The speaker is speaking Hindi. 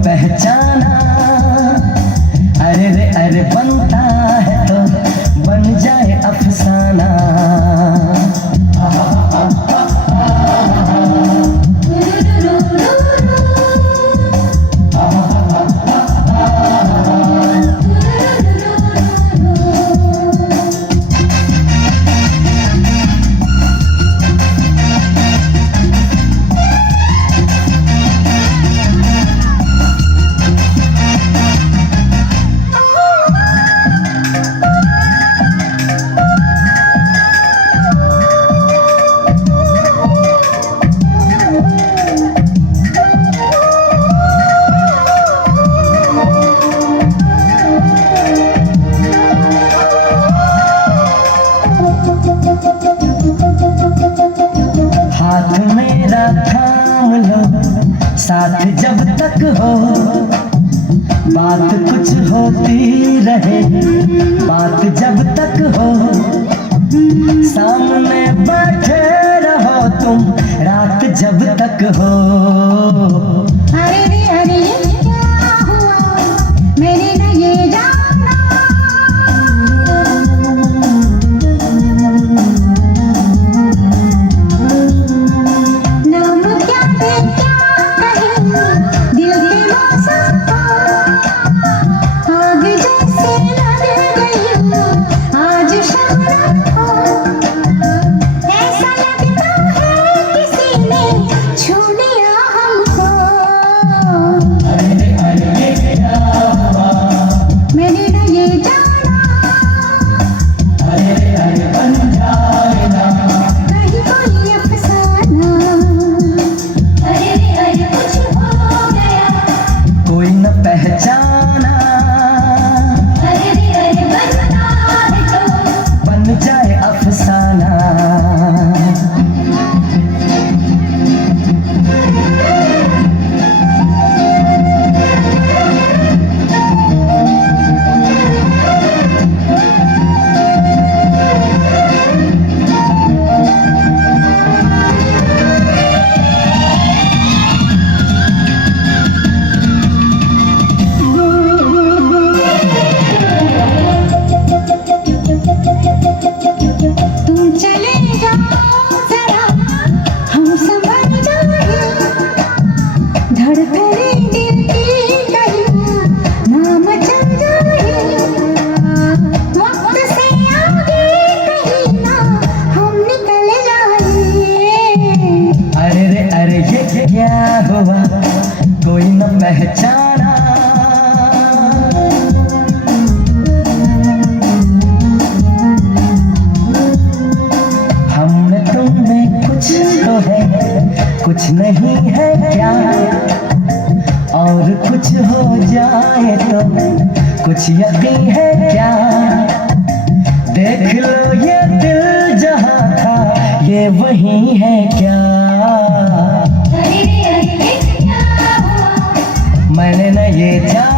पहचाना। अरे रे अरे बनता है तो बन जाए अफसाना। हाथ मेरा थाम लो साथ जब तक हो, बात कुछ होती रहे बात जब तक हो। सामने बैठे रहो तुम रात जब तक हो। अरे रे अरे क्या हुआ मैंने न ये जाना। नाम क्या है क्या कहे दिल के मौसम को, आग जैसे लग गई आज शबनम को। ऐसा लगता है किसी ने छू लिया हमको। मैंने न ये जाना कहीं कोई अफसाना। कुछ हो गया कोई न पहचाना। बनता है तो बन जाए अफसाना। तुम चले जाओ जरा हम संभल जाए। धड़कने दिल की कहीं ना मचल जाए। वक्त से आगे कहीं ना हम निकल जाए। अरे रे अरे ये क्या हुआ कोई न पहचाना। हमने तुमने कुछ तो है कुछ नहीं है क्या, और कुछ हो जाए तो कुछ यकीन है क्या। देख लो ये दिल जहाँ था ये वही है क्या। अरे रे अरे क्या हुआ मैंने न ये जाना।